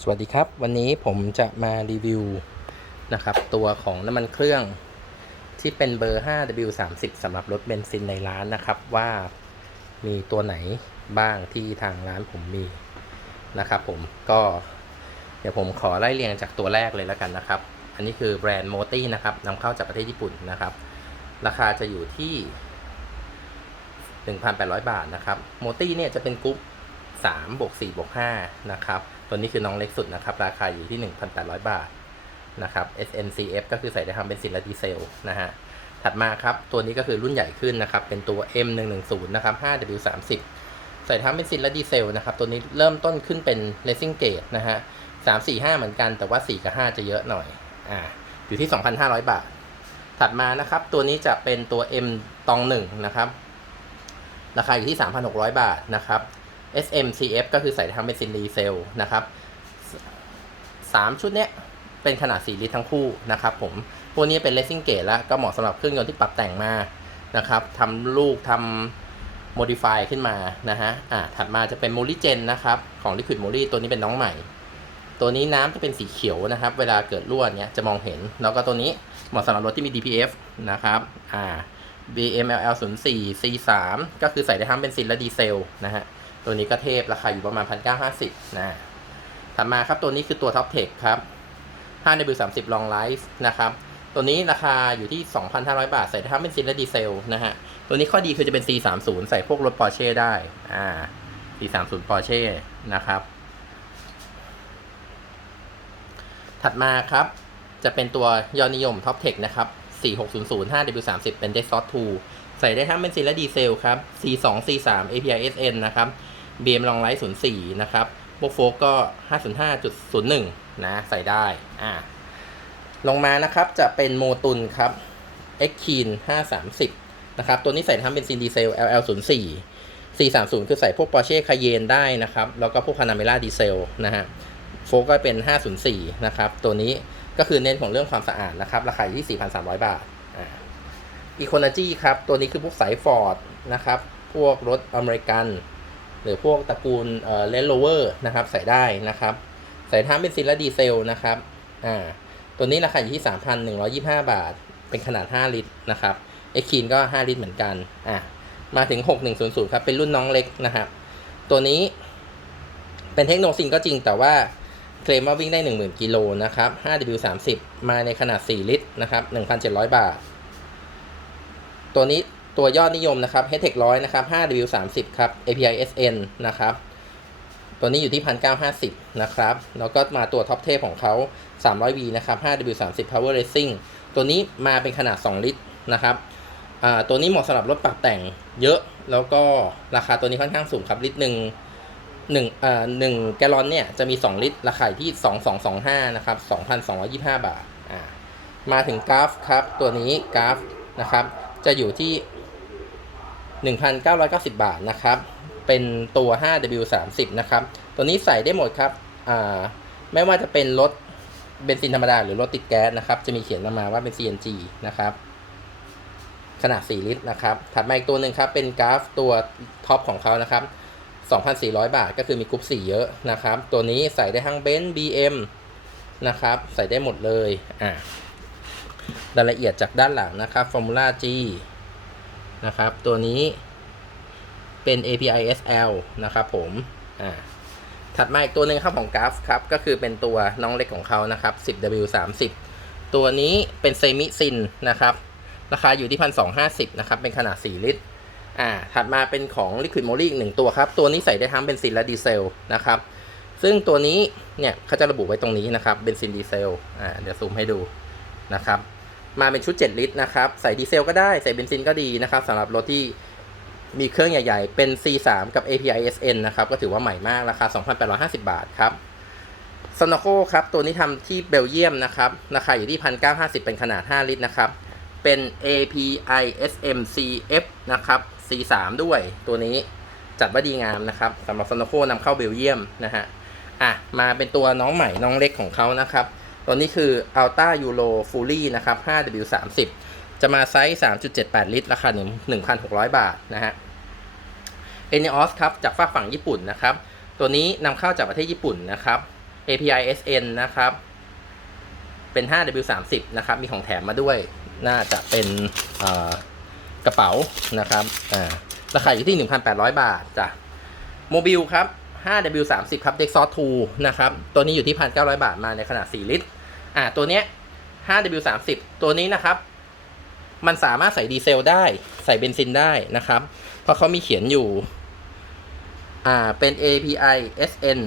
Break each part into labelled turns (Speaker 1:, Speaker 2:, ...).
Speaker 1: สวัสดีครับ วันนี้ผมจะมารีวิวนะครับ ตัวของน้ำมันเครื่องที่เป็นเบอร์ 5W30 สำหรับรถเบนซินในร้านนะครับ ว่ามีตัวไหนบ้างที่ทางร้านผมมีนะครับ ผมก็เดี๋ยวผมขอไล่เรียงจากตัวแรกเลยแล้วกันนะครับ อันนี้คือแบรนด์โมตี้นะครับนำเข้าจากประเทศญี่ปุ่นนะครับ ราคาจะอยู่ที่ 1,800 บาทนะครับโมตี้เนี่ยจะเป็นกรุ๊ป 3บวก4บวก5นะครับ ตัวนี้คือน้องเล็กสุดนะครับ ราคาอยู่ที่ 1,800 บาทนะครับ SNCF ก็คือใส่ได้ทำเป็นซินและดีเซลนะฮะ ถัดมาครับ ตัวนี้ก็คือรุ่นใหญ่ขึ้นนะครับ เป็นตัว M110 นะครับ 5W30 ใส่ทั้งเป็นซินและดีเซลนะครับ ตัวนี้เริ่มต้นขึ้นเป็น Racing Gate นะฮะ3 4 5 เหมือนกัน แต่ว่า 4 กับ 5 จะเยอะหน่อย อ่า อยู่ที่ 2,500 บาท ถัดมานะครับ ตัวนี้จะเป็นตัว M ตอง1นะครับ ราคาอยู่ที่ 3,600 บาทนะครับ SMCF ก็คือใส่ทั้งเป็นซินดีเซลนะครับสามชุดเนี้ยเป็นขนาด 4 ลิตรทั้งคู่นะครับผม พวกนี้เป็นเลสซิ่งเก e แล้วก็เหมาะสำหรับเครื่องยนต์ที่ปรับแต่งมานะครับทำลูกทำโมดิฟายขึ้นมานะฮะอ่าถัดมาจะเป็นโมลิเจนนะครับ ของ Liquid m o l i ตัวนี้เป็นน้องใหม่ ตัวนี้น้ำจะเป็นสีเขียวนะครับ เวลาเกิดรั่วเนี้ยจะมองเห็น แล้วก็ตัวนี้เหมาะสำหรับรถที่มี DPF นะครับอ่า BMLL 0 4 C3 ก็คือใส่ได้ทั้งเบนซินและดีเซลนะฮะ ตัวนี้ก็เทพราคาอยู่ประมาณ1,950นะถัดมาครับตัวนี้คือตัว Top Tech ครับ 5W30 Long Life นะครับ ตัวนี้ราคาอยู่ที่ 2,500 บาท ใส่ทั้งเป็นซินและดีเซลนะฮะ ตัวนี้ข้อดีคือจะเป็น C30 ใส่พวกรถ Porsche ได้ อ่า C30 Porsche นะครับ ถัดมาครับ จะเป็นตัวยอดนิยม Top Tech นะครับ 4600 5W30 เป็น d e s k t 2ใส่ได้ทั้งเป็นซินและดีเซลครับ C2 C3 API SN นะครับ BM Long Light 04 นะครับพวกโฟกก็ 505.01 นะ ใส่ได้ อ่า ลงมานะครับจะเป็นโมตุนครับ x k e e n 530 นะครับ ตัวนี้ใส่ทั้งเป็นซินดีเซล LL04 430 คือใส่พวก Porsche Cayenne ได้นะครับ แล้วก็พวก Panamera ดีเซลนะฮะโฟกก็เป็น 504 นะครับ ตัวนี้ก็คือเน้นของเรื่องความสะอาดนะครับ ราคาอยู่ที่ 4,300 บาทอ่าอีโค n จีครับ ตัวนี้คือพวกสายฟอร์ดนะครับ พวกรถอเมริกัน หรือพวกตระกูลเอ่อเลนโรเวอร์นะครับใส่ได้นะครับใส่ทั้งเป็นซินและดีเซลนะครับอ่าตัวนี้ราคาอยู่ที่ 3,125 บาท เป็นขนาด 5 ลิตรนะครับเอ็กคีนก็ 5 ลิตรเหมือนกันอ่ามาถึง 6100 ครับ เป็นรุ่นน้องเล็กนะครับ ตัวนี้เป็นเทคโนซิงก็จริงแต่ว่าเคลมว่าวิ่งได้ 10,000 กิโลนะครับ 5W30 มาในขนาด 4 ลิตรนะครับ 1,700 บาท ตัวนี้ ตัวยอดนิยมนะครับ h t e c 100 นะครับ 5W30 ครับ API SN นะครับ ตัวนี้อยู่ที่ 1,950 นะครับ แล้วก็มาตัวท็อปเทพของเขา 300V นะครับ 5W30 Power Racing ตัวนี้มาเป็นขนาด 2 ลิตรนะครับตัวนี้เหมาะสำหรับรถปรับแต่งเยอะ แล้วก็ราคาตัวนี้ค่อนข้างสูงครับ ลิตรหนึ่งหนึ่งอ่าหนึ่งแกลลอนเนี่ยจะมี 2 ลิตร ราคาอยู่ที่ 2225 นะครับ 2,225 บาท อ่า มาถึงกราฟครับ ตัวนี้กราฟนะครับ จะอยู่ที่ 1,990 บาทนะครับ เป็นตัว 5W30 นะครับ ตัวนี้ใส่ได้หมดครับอ่าไม่ว่าจะเป็นรถเบนซินธรรมดาหรือรถติดแก๊สนะครับ จะมีเขียนมามาว่าเป็น CNG นะครับ ขนาด 4 ลิตรนะครับ ถัดมาอีกตัวหนึ่งครับ เป็นกราฟตัวท็อปของเขานะครับ 2,400 บาทก็คือมีกรุ๊ป4เยอะนะครับ ตัวนี้ใส่ได้ทั้งเบนซ์ BM นะครับ ใส่ได้หมดเลย อ่ารายละเอียดจากด้านหลังนะครับ Formula G นะครับ ตัวนี้เป็น API SL นะครับผม อ่า ถัดมาอีกตัวหนึ่งครับของกราฟครับ ก็คือเป็นตัวน้องเล็กของเขานะครับ 10W30 ตัวนี้เป็นเซมิซินนะครับ ราคาอยู่ที่ 1,250นะครับ เป็นขนาด 4 ลิตร อ่า ถัดมาเป็นของ Liquid Moly อีกหนึ่งตัวครับ ตัวนี้ใส่ได้ทั้งเบนซินและดีเซลนะครับ ซึ่งตัวนี้เนี่ยเขาจะระบุไว้ตรงนี้นะครับ เบนซินดีเซล อ่า เดี๋ยวซูมให้ดูนะครับ มาเป็นชุด 7 ลิตรนะครับ ใส่ดีเซลก็ได้ใส่เบนซินก็ดีนะครับสำหรับรถที่มีเครื่องใหญ่ๆ เป็น C3 กับ API SN นะครับ ก็ถือว่าใหม่มาก ราคา 2,850 บาทครับ s o n o c o ครับ ตัวนี้ทำที่เบลเยียมนะครับ ราคาอยู่ที่ 1,950 เป็นขนาด 5 ลิตรนะครับ เป็น API SMCF นะครับ C3 ด้วย ตัวนี้จัดว่าดีงามนะครับสำหรับ s o n o c o นำเข้าเบลเยียมนะฮะ อะ มาเป็นตัวน้องใหม่น้องเล็กของเขานะครับ ตัวนี้คือ Alta Euro Fully นะครับ 5W30 จะมาไซส์ 3.78 ลิตร ราคา 1,600 บาทนะฮะ e n e o s ครับ จากฝากฝั่งญี่ปุ่นนะครับ ตัวนี้นำเข้าจากประเทศญี่ปุ่นนะครับ API SN นะครับ เป็น 5W30 นะครับ มีของแถมมาด้วย น่าจะเป็นกระเป๋านะครับอ่าราคาอยู่ที่ 1,800 บาทจ้ะโมบิลครับ 5W30 ครับ Dexos 2 นะครับ ตัวนี้อยู่ที่ 1,900 บาทมาในขนาด 4 ลิตร อ่าตัวเนี้ย 5W30 ตัวนี้นะครับ มันสามารถใส่ดีเซลได้ ใส่เบนซินได้นะครับ เพราะเขามีเขียนอยู่ อ่า เป็น API SN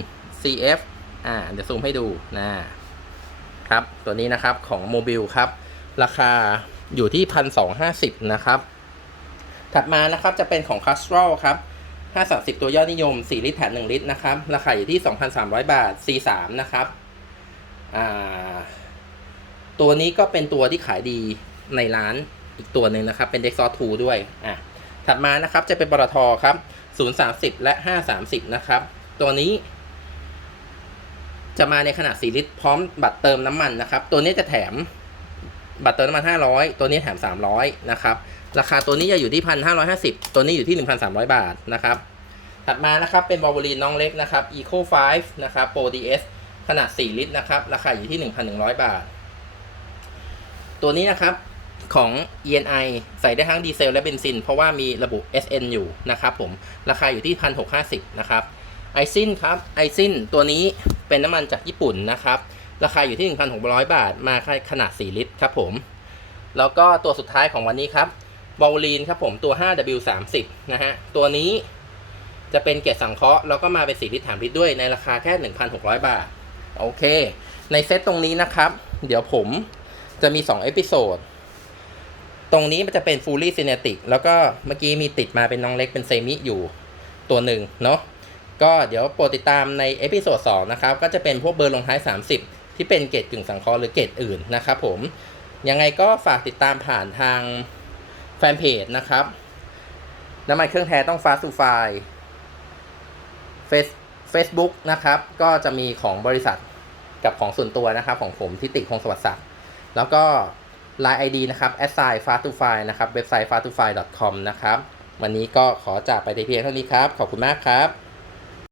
Speaker 1: CF อ่า เดี๋ยวซูมให้ดูนะครับ ตัวนี้นะครับของโมบิลครับ ราคาอยู่ที่พันสองห้าสิบนะครับ ถัดมานะครับจะเป็นของ c a s t r o ครับห้าสามสิบตัวยอดนิยม 4 ลิตรแถม1ลิตรนะครับ ราคาอยู่ที่ 2,300 บาท C3 นะครับ ตัวนี้ก็เป็นตัวที่ขายดีในร้านอีกตัวหนึ่งนะครับ เป็น Dexos 2ด้วยอะถัดมานะครับจะเป็นปตทครับ 030 และ 530 นะครับ ตัวนี้ จะมาในขนาด 4 ลิตรพร้อมบัตรเติมน้ำมันนะครับ ตัวนี้จะแถมบัตรเติมน้ำมัน 500 ตัวนี้แถม 300 นะครับ ราคาตัวนี้จะอยู่ที่ 1,550 ตัวนี้อยู่ที่ 1,300 บาทนะครับ ถัดมานะครับเป็นบอล v ลีนน้องเล็กนะครับ Eco 5 นะครับ Pro DS ขนาด 4 ลิตรนะครับ ราคาอยู่ที่ 1,100 บาท ตัวนี้นะครับของ ENI ใส่ได้ทั้งดีเซลและเบนซิน เพราะว่ามีระบุ SN อยู่นะครับผม ราคาอยู่ที่ 1,650 นะครับ ไอซินครับ ไอซินตัวนี้เป็นน้ำมันจากญี่ปุ่นนะครับ ราคาอยู่ที่ 1,600 บาท มาขนาด 4 ลิตรครับผม แล้วก็ตัวสุดท้ายของวันนี้ครับบอลลีนครับผมตัว 5W30 นะฮะ ตัวนี้จะเป็นเกรดสังเคราะห์แล้วก็มาเป็น 4 ลิตรถามลิตรด้วยในราคาแค่ 1,600 บาท โอเค ในเซตตรงนี้นะครับ เดี๋ยวผมจะมี 2 เอพิโซด ตรงนี้มันจะเป็น fully cinetic แล้วก็เมื่อกี้มีติดมาเป็นน้องเล็กเป็นเซมิอยู่ตัวหนึ่งเนาะก็เดี๋ยวโปรดติดตามในเอพิโซด2นะครับ ก็จะเป็นพวกเบอร์ลงท้าย 30 ที่เป็นเกรดกึ่งสังเคราะห์หรือเกรดอื่นนะครับผม ยังไงก็ฝากติดตามผ่านทางแฟนเพจนะครับ น้ำมันเครื่องแท้ต้องฟาสูไฟเฟซ เฟซบุ๊กนะครับก็จะมีของบริษัทกับของส่วนตัวนะครับ ของผมที่ติดคงสวัสดิ์ศักดิ์แล้วก็ Line ID นะครับ a s s i g n f a s t to f i นะครับเว็บไซต์ fast to f i com นะครับ วันนี้ก็ขอจากไปแต่เพียงเท่านี้ครับ ขอบคุณมากครับ